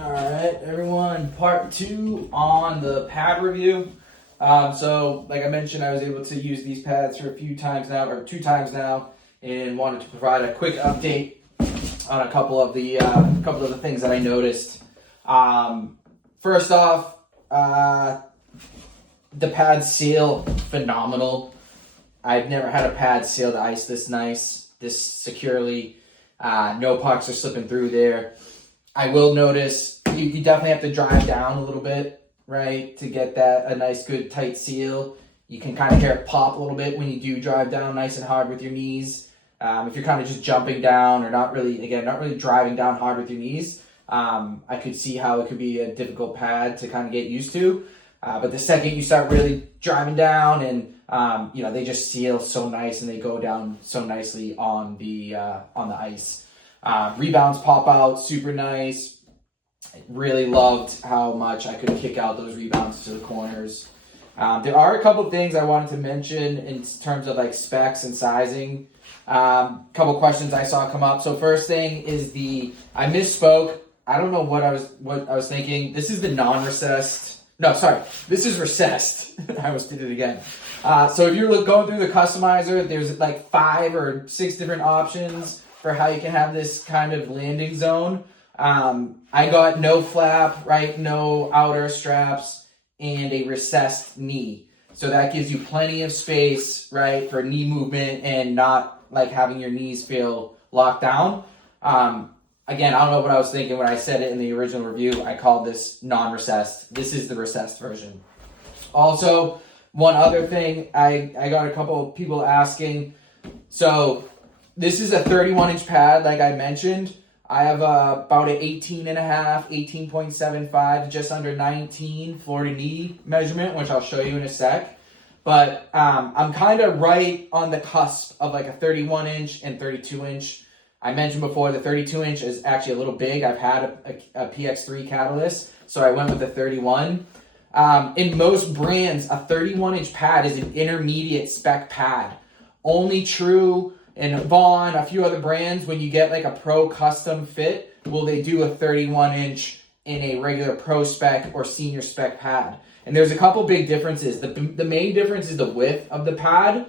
All right, everyone, part 2 on the pad review. So like I mentioned, I was able to use these pads for a few times now, or 2 times now, and wanted to provide a quick update on a couple of the things that I noticed. First off, the pad seal, phenomenal. I've never had a pad seal to ice this nice, this securely. No pucks are slipping through there. I will notice you definitely have to drive down a little bit, right, to get that a nice, good, tight seal. You can kind of hear it pop a little bit when you do drive down nice and hard with your knees. If you're kind of just jumping down or not really driving down hard with your knees, I could see how it could be a difficult pad to kind of get used to. But the second you start really driving down and they just seal so nice and they go down so nicely on the ice. Rebounds pop out super nice. I really loved how much I could kick out those rebounds to the corners. There are a couple things I wanted to mention in terms of like specs and sizing. Couple questions I saw come up. So first thing is I misspoke. I don't know what I was thinking. This is the non-recessed. No, sorry. This is recessed. I almost did it again. So if you're going through the customizer, there's like 5 or 6 different options for how you can have this kind of landing zone. I got no flap, right? No outer straps and a recessed knee. So that gives you plenty of space, right, for knee movement and not like having your knees feel locked down. Again, I don't know what I was thinking when I said it in the original review. I called this non-recessed. This is the recessed version. Also, one other thing, I got a couple of people asking. So this is a 31-inch pad, like I mentioned. I have about an 18.75, just under 19 floor to knee measurement, which I'll show you in a sec. But I'm kind of right on the cusp of like a 31-inch and 32-inch. I mentioned before the 32-inch is actually a little big. I've had a PX3 catalyst, so I went with the 31. In most brands, a 31-inch pad is an intermediate spec pad. Only true in Vaughn, a few other brands, when you get like a pro custom fit, will they do a 31-inch in a regular pro spec or senior spec pad. And there's a couple big differences. The main difference is the width of the pad.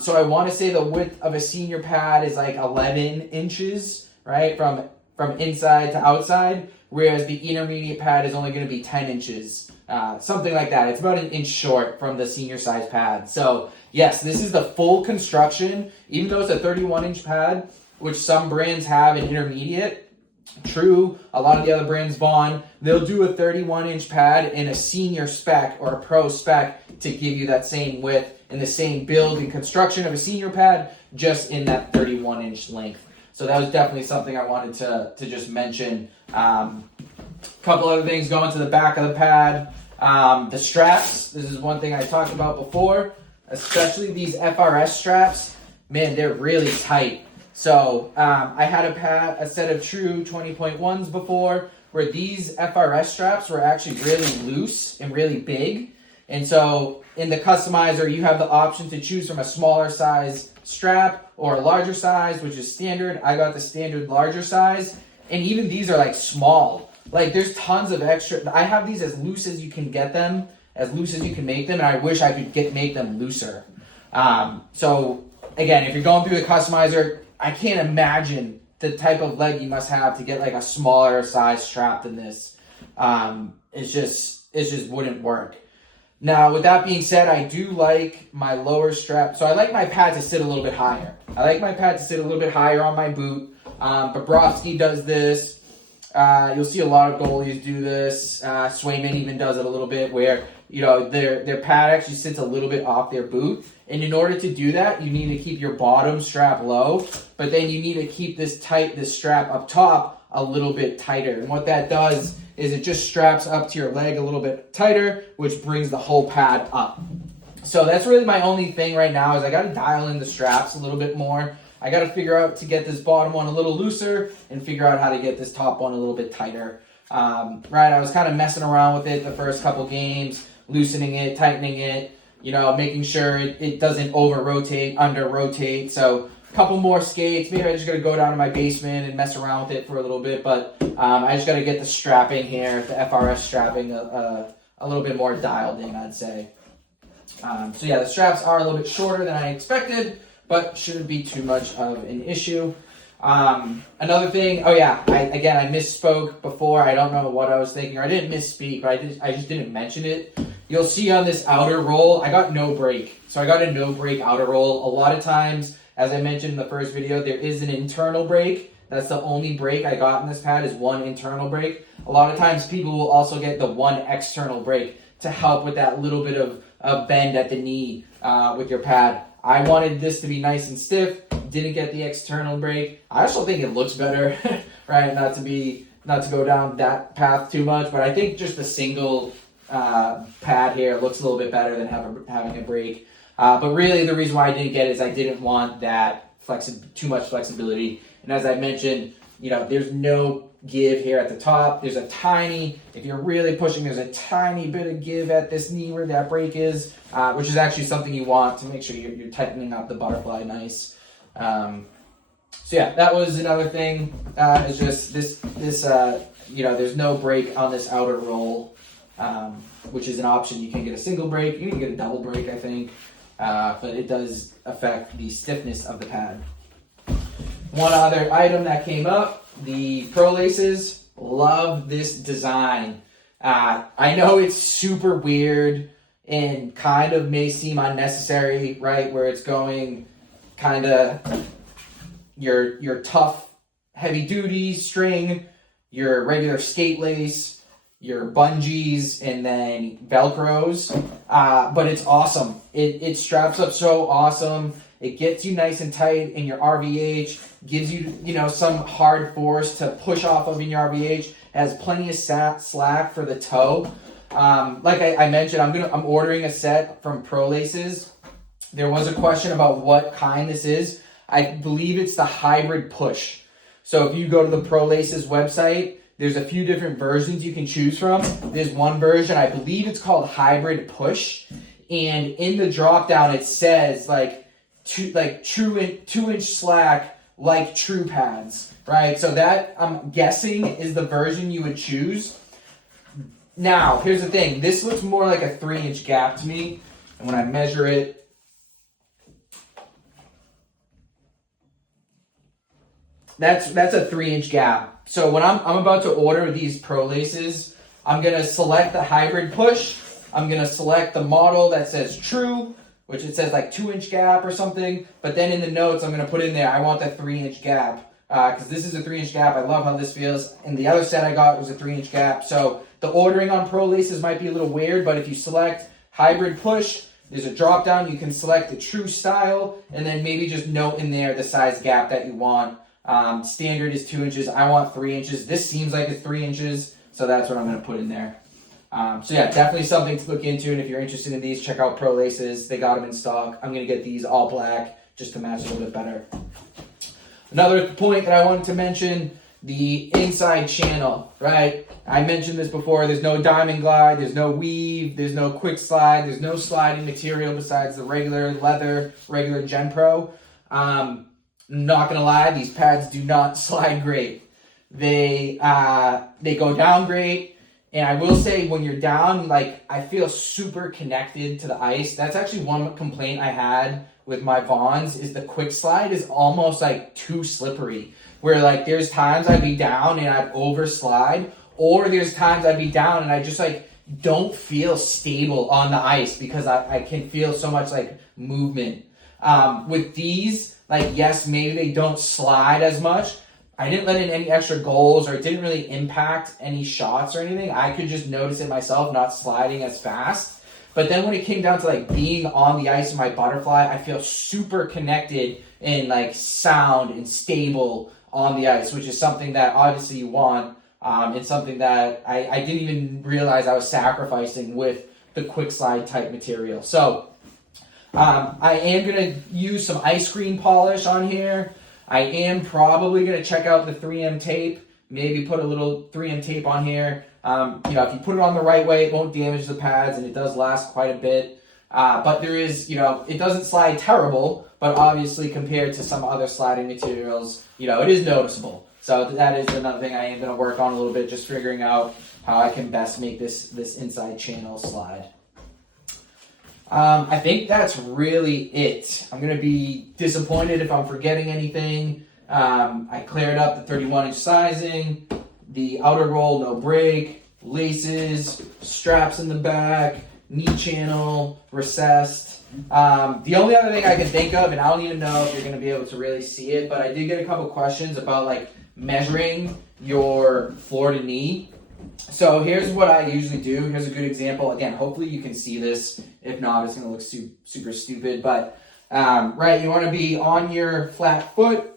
So I want to say the width of a senior pad is like 11 inches, right, from inside to outside, whereas the intermediate pad is only going to be 10 inches, something like that. It's about an inch short from the senior size pad. So yes, this is the full construction, even though it's a 31-inch pad, which some brands have an intermediate. True, a lot of the other brands, Vaughn, they'll do a 31-inch pad in a senior spec or a pro spec to give you that same width and the same build and construction of a senior pad, just in that 31-inch length. So that was definitely something I wanted to just mention. Couple other things going to the back of the pad. The straps, this is one thing I talked about before, especially these FRS straps. Man, they're really tight. So I had a set of true 20.1s before where these FRS straps were actually really loose and really big. And so in the customizer, you have the option to choose from a smaller size strap or a larger size, which is standard. I got the standard larger size. And even these are like small. Like there's tons of extra. I have these as loose as you can get them, as loose as you can make them. And I wish I could make them looser. So again, if you're going through the customizer, I can't imagine the type of leg you must have to get like a smaller size strap than this. It just wouldn't work. Now, with that being said, I do like my lower strap. So I like my pad to sit a little bit higher. I like my pad to sit a little bit higher on my boot. Bobrovsky does this. You'll see a lot of goalies do this. Swayman even does it a little bit where, their pad actually sits a little bit off their boot. And in order to do that, you need to keep your bottom strap low, but then you need to keep this strap up top a little bit tighter. And what that does is it just straps up to your leg a little bit tighter, which brings the whole pad up. So that's really my only thing right now is I got to dial in the straps a little bit more. I got to figure out to get this bottom one a little looser and figure out how to get this top one a little bit tighter. Right, I was kind of messing around with it the first couple games, loosening it, tightening it, making sure it doesn't over rotate, under rotate. So couple more skates. Maybe I just gotta go down to my basement and mess around with it for a little bit, but I just gotta get the strapping here, the FRS strapping, a little bit more dialed in, I'd say. So yeah, the straps are a little bit shorter than I expected, but shouldn't be too much of an issue. Another thing, oh yeah, I misspoke before. I don't know what I was thinking, or I didn't misspeak, but I just didn't mention it. You'll see on this outer roll, I got no brake. So I got a no brake outer roll. A lot of times, as I mentioned in the first video, there is an internal brake. That's the only brake I got in this pad is one internal brake. A lot of times people will also get the one external brake to help with that little bit of bend at the knee with your pad. I wanted this to be nice and stiff, didn't get the external brake. I also think it looks better, right? Not to go down that path too much, but I think just the single pad here looks a little bit better than having a brake. But really the reason why I didn't get it is I didn't want that too much flexibility. And as I mentioned, there's no give here at the top. There's if you're really pushing, there's a tiny bit of give at this knee where that brake is, which is actually something you want to make sure you're tightening up the butterfly nice. So yeah, that was another thing. It's just this there's no brake on this outer roll, which is an option. You can get a single brake, you can get a double brake, I think, but it does affect the stiffness of the pad. One other item that came up, the Pro Laces. Love this design. I know it's super weird and kind of may seem unnecessary, right? Where it's going kind of your tough, heavy duty string, your regular skate lace, your bungees, and then Velcros. But it's awesome. It straps up so awesome. It gets you nice and tight in your RVH, gives you, some hard force to push off of in your RVH, has plenty of slack for the toe. Like I mentioned, I'm ordering a set from Pro Laces. There was a question about what kind this is. I believe it's the hybrid push. So if you go to the Pro Laces website, there's a few different versions you can choose from. There's one version, I believe it's called hybrid push. And in the drop down, it says two inch slack, like true pads, right? So that, I'm guessing, is the version you would choose. Now, here's the thing. This looks more like a 3-inch gap to me. And when I measure it, that's a 3-inch gap. So when I'm about to order these Pro Laces, I'm going to select the hybrid push. I'm going to select the model that says true, which it says 2-inch gap or something. But then in the notes, I'm going to put in there, I want that 3-inch gap. Because this is a 3-inch gap. I love how this feels. And the other set I got was a 3-inch gap. So the ordering on Pro Laces might be a little weird, but if you select hybrid push, there's a drop down. You can select the true style, and then maybe just note in there the size gap that you want. Standard is 2 inches. I want 3 inches. This seems like it's 3 inches, so that's what I'm going to put in there. So yeah, definitely something to look into. And if you're interested in these, check out Pro Laces. They got them in stock. I'm going to get these all black just to match a little bit better. Another point that I wanted to mention, the inside channel, right? I mentioned this before. There's no diamond glide. There's no weave. There's no quick slide. There's no sliding material besides the regular leather, regular Gen Pro. Not gonna lie, these pads do not slide great. They go down great. And I will say, when you're down, I feel super connected to the ice. That's actually one complaint I had with my Vons, is the quick slide is almost too slippery. Where there's times I'd be down and I'd overslide, or there's times I'd be down and I just don't feel stable on the ice because I can feel so much movement. With these, yes, maybe they don't slide as much. I didn't let in any extra goals, or it didn't really impact any shots or anything. I could just notice it myself, not sliding as fast. But then when it came down to being on the ice in my butterfly, I feel super connected and sound and stable on the ice, which is something that obviously you want. It's something that I didn't even realize I was sacrificing with the quick slide type material. So I am going to use some ice cream polish on here. I am probably going to check out the 3M tape, maybe put a little 3M tape on here. If you put it on the right way, it won't damage the pads, and it does last quite a bit. But there is, it doesn't slide terrible, but obviously compared to some other sliding materials, it is noticeable. So that is another thing I am going to work on a little bit, just figuring out how I can best make this inside channel slide. I think that's really it. I'm going to be disappointed if I'm forgetting anything. I cleared up the 31-inch sizing, the outer roll, no break, laces, straps in the back, knee channel, recessed. The only other thing I can think of, and I don't even know if you're going to be able to really see it, but I did get a couple questions about like measuring your floor to knee. So here's what I usually do. Here's a good example. Again, hopefully you can see this. If not, it's going to look super stupid. But, right, you want to be on your flat foot.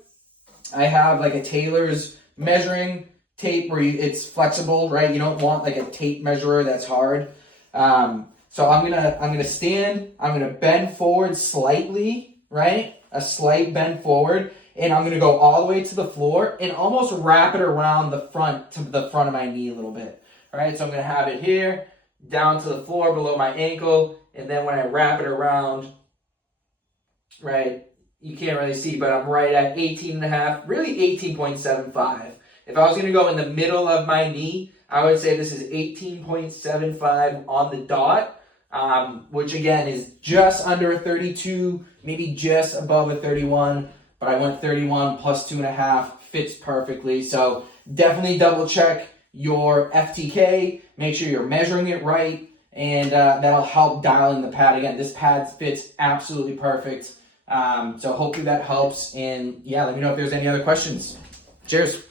I have like a tailor's measuring tape where it's flexible, right? You don't want like a tape measurer that's hard. So I'm gonna stand. I'm gonna bend forward slightly, right? A slight bend forward, and I'm gonna go all the way to the floor and almost wrap it around the front to the front of my knee a little bit. All right, so I'm gonna have it here, down to the floor below my ankle, and then when I wrap it around, right, you can't really see, but I'm right at 18.5, really 18.75. If I was gonna go in the middle of my knee, I would say this is 18.75 on the dot, which again is just under a 32, maybe just above a 31, but I went 31 plus 2.5, fits perfectly. So definitely double check your FTK, make sure you're measuring it right, and that'll help dial in the pad. Again, this pad fits absolutely perfect. So hopefully that helps, and yeah, let me know if there's any other questions. Cheers.